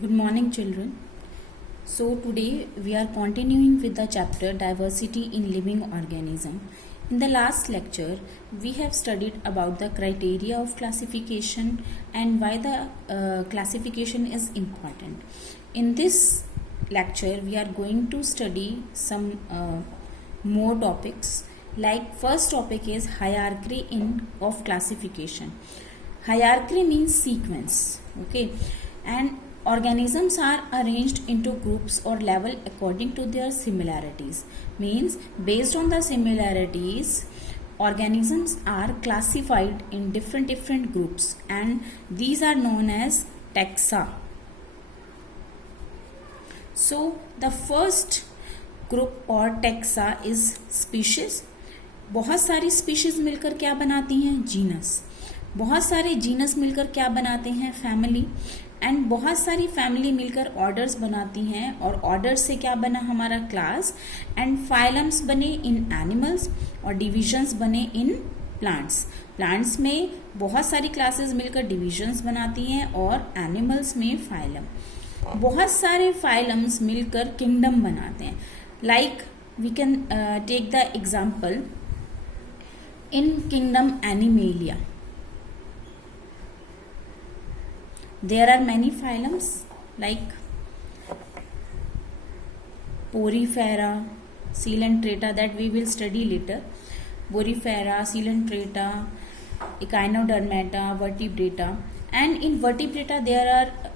Good morning, children. So, today we are continuing with the chapter Diversity in Living Organism. In the last lecture, we have studied about the criteria of classification and why the classification is important. In this lecture, we are going to study some more topics. Like first topic is hierarchy of classification. Hierarchy means sequence, okay, and organisms are arranged into groups or level according to their similarities. Means based on the similarities, organisms are classified in different groups, and these are known as taxa. So the first group or taxa is species. बहुत सारी species मिलकर क्या बनाती हैं? Genus. बहुत सारे genus मिलकर क्या बनाते हैं? फैमिली. एंड बहुत सारी फैमिली मिलकर ऑर्डर्स बनाती हैं, और ऑर्डर्स से क्या बना हमारा? क्लास. एंड फाइलम्स बने इन एनिमल्स और डिविजन्स बने इन प्लांट्स. प्लांट्स में बहुत सारी क्लासेस मिलकर डिविजन्स बनाती हैं और एनिमल्स में फाइलम. बहुत सारे फाइलम्स मिलकर किंगडम बनाते हैं. Like we can take the example in kingdom Animalia. There are many phylums like Porifera, Coelenterata, that we will study later. Porifera, Coelenterata, Echinodermata, Vertebrata, and in Vertebrata there are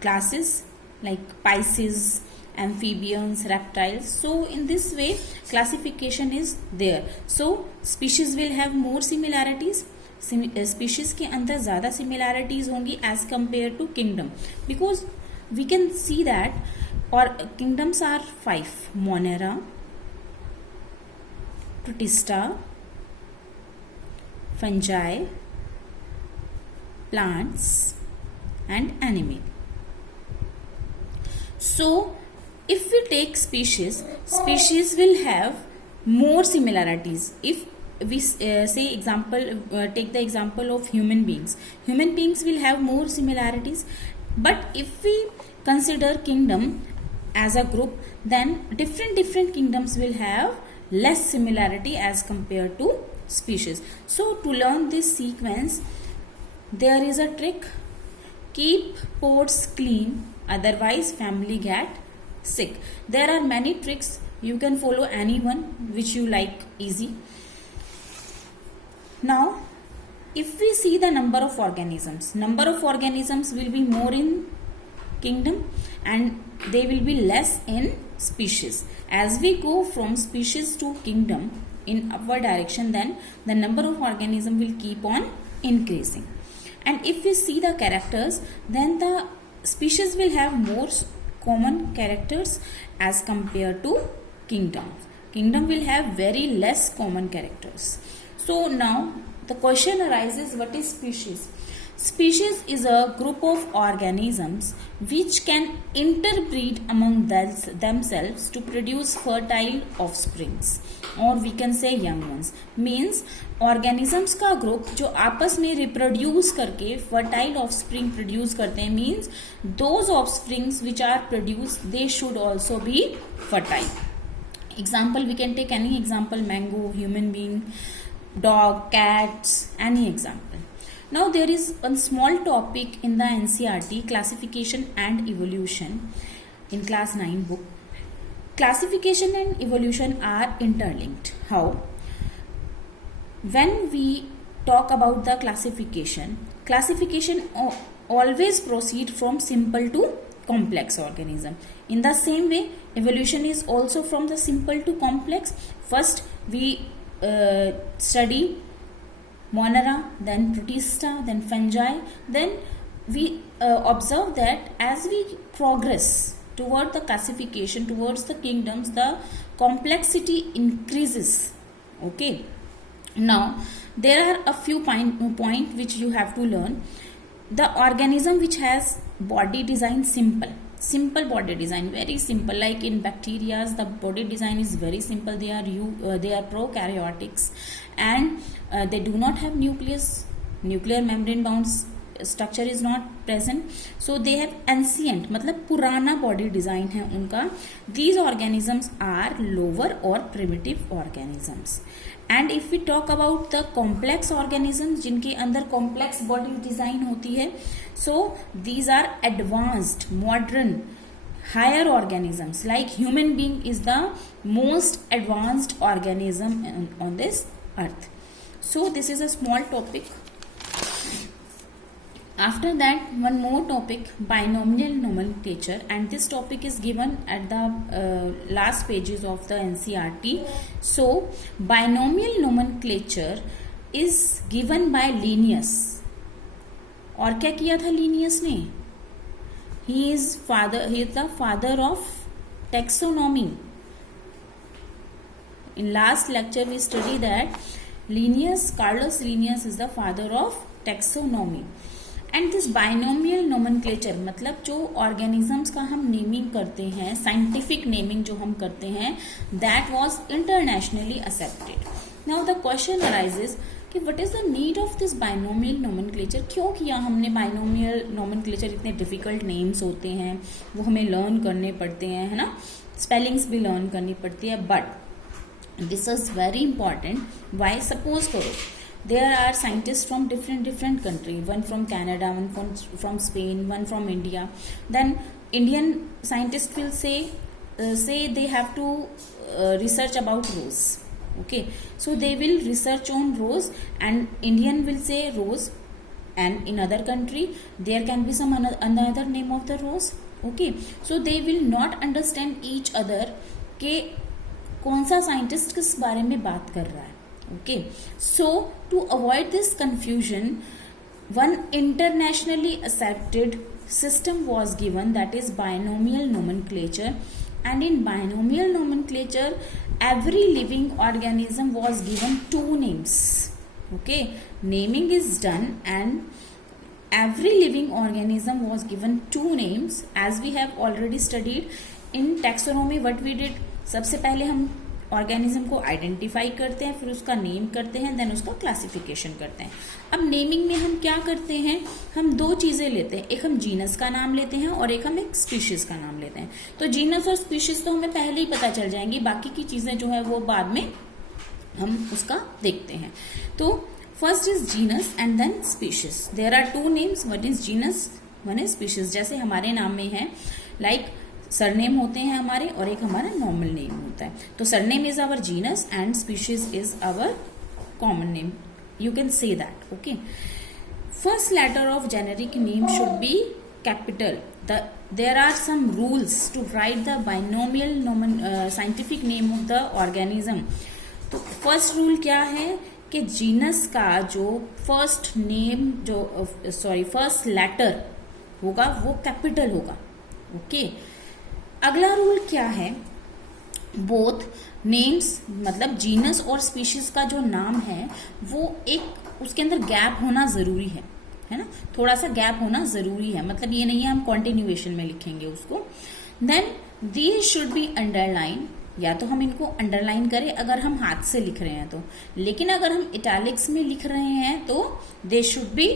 classes like Pisces, amphibians, reptiles. So in this way classification is there. So species will have more similarities. Species के अंदर ज़्यादा similarities होंगी as compared to kingdom, because we can see that or kingdoms are 5: Monera, Protista, fungi, plants and animal. So if we take species will have more similarities. If we say example, take the example of human beings will have more similarities. But if we consider kingdom as a group, then different kingdoms will have less similarity as compared to species. So to learn this sequence, there is a trick: keep pots clean, otherwise family get sick. There are many tricks. You can follow any one which you like easy. Now if we see the number of organisms will be more in kingdom and they will be less in species. As we go from species to kingdom in upward direction, then the number of organisms will keep on increasing. And if we see the characters, then the species will have more common characters as compared to kingdom. Kingdom will have very less common characters. So now the question arises, what is species? Species is a group of organisms which can interbreed among themselves to produce fertile offsprings, or we can say young ones. Means organisms का group जो आपस में reproduce करके fertile offspring produce करते हैं. Means those offsprings which are produced, they should also be fertile. Example, we can take any example: mango, human being, dog, cats, any example. Now there is one small topic in the NCERT, classification and evolution, in class 9 book. Classification and evolution are interlinked. How? When we talk about the classification always proceed from simple to complex organism. In the same way, evolution is also from the simple to complex. First we study Monera, then Protista, then fungi. Then we observe that as we progress toward the classification, towards the kingdoms, the complexity increases. Okay. Now there are a few point which you have to learn. The organism which has body design simple body design, very simple. Like in bacteria, the body design is very simple. They are prokaryotics, and they do not have nucleus. Nuclear membrane bound structure is not present. So they have ancient मतलब पुराना body design है उनका. These organisms are lower और primitive organisms. And if we talk about the complex organisms जिनके अंदर complex body design होती है, so these are advanced modern higher organisms like human being is the most advanced organism on this earth. So this is a small topic. After that, one more topic, binomial nomenclature, and this topic is given at the last pages of the NCERT. So binomial nomenclature is given by Linnaeus. और क्या किया था Linnaeus ने? He is the father of taxonomy. In last lecture we studied that Carolus Linnaeus is the father of taxonomy. And this binomial nomenclature मतलब जो organisms का हम naming करते हैं, scientific naming जो हम करते हैं, that was internationally accepted. Now the question arises कि what is the need of this binomial nomenclature? क्यों किया हमने binomial nomenclature? इतने difficult names होते हैं, वो हमें learn करने पड़ते हैं, है ना, spellings भी learn करनी पड़ती है. But this is very important. Why? Suppose करो there are scientists from different country, one from Canada, one from Spain, one from India. Then Indian scientists will say they have to research about rose. Okay, so they will research on rose, and Indian will say rose, and in other country there can be some another name of the rose. Okay, so they will not understand each other के कौन सा scientist किस बारे में बात कर रहा है. Okay, so to avoid this confusion, one internationally accepted system was given, that is binomial nomenclature. And in binomial nomenclature, every living organism was given two names. Okay, naming is done, and every living organism was given two names. As we have already studied in taxonomy, what we did, सबसे पहले हम organism को identify करते हैं, फिर उसका name करते हैं, देन उसका क्लासिफिकेशन करते हैं. अब नेमिंग में हम क्या करते हैं, हम दो चीजें लेते हैं, एक हम जीनस का नाम लेते हैं और एक हम एक स्पीशीज का नाम लेते हैं. तो जीनस और स्पीशीज तो हमें पहले ही पता चल जाएंगी, बाकी की चीजें जो है वो बाद में हम उसका देखते हैं. तो first is genus and then species. There are two names, one is genus, one is species. जैसे हमारे नाम में है लाइक सरनेम होते हैं हमारे और एक हमारा नॉर्मल नेम होता है. तो surname is our genus and species is our common name. You can say that. Okay, first letter of generic name should be capital. There are some rules to write the binomial scientific name of the organism. तो first rule क्या है कि genus का जो first name first letter होगा वो capital होगा. Okay, अगला रूल क्या है, बोथ नेम्स मतलब जीनस और स्पीशीज का जो नाम है वो एक उसके अंदर गैप होना जरूरी है ना, थोड़ा सा गैप होना जरूरी है. मतलब ये नहीं है हम कॉन्टिन्यूएशन में लिखेंगे उसको. Then these should be underline, या तो हम इनको अंडरलाइन करें अगर हम हाथ से लिख रहे हैं तो, लेकिन अगर हम इटैलिक्स में लिख रहे हैं तो they should be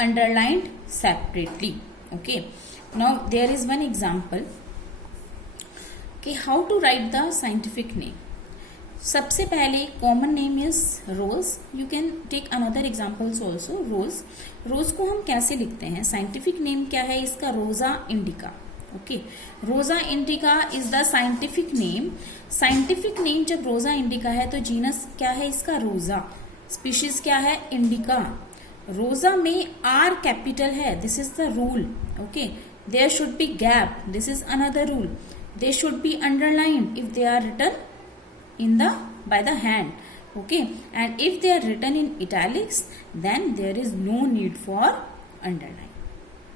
underlined separately. Okay, now there is one example कि how to write the scientific name. सबसे पहले common name is rose. You can take another examples also. Rose को हम कैसे लिखते हैं, साइंटिफिक नेम क्या है इसका, Rosa indica. Okay, Rosa indica is the scientific name. Scientific name जब रोजा इंडिका है तो जीनस क्या है इसका, रोजा. स्पीशीज क्या है, इंडिका. रोजा में आर कैपिटल है, this is the rule. Okay, there should be gap, this is another rule. They should be underlined if they are written by the hand. Okay, and if they are written in italics, then there is no need for underline.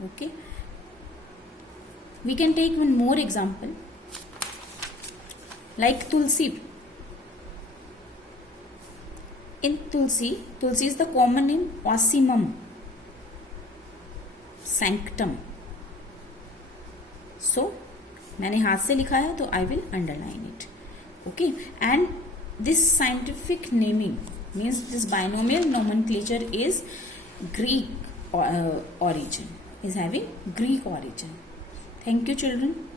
Okay, we can take one more example like Tulsi. In Tulsi is the common name Ocimum sanctum. So मैंने हाथ से लिखा है तो I will underline it. Okay, and this scientific naming means this binomial nomenclature is Greek origin, is having Greek origin. Thank you, children.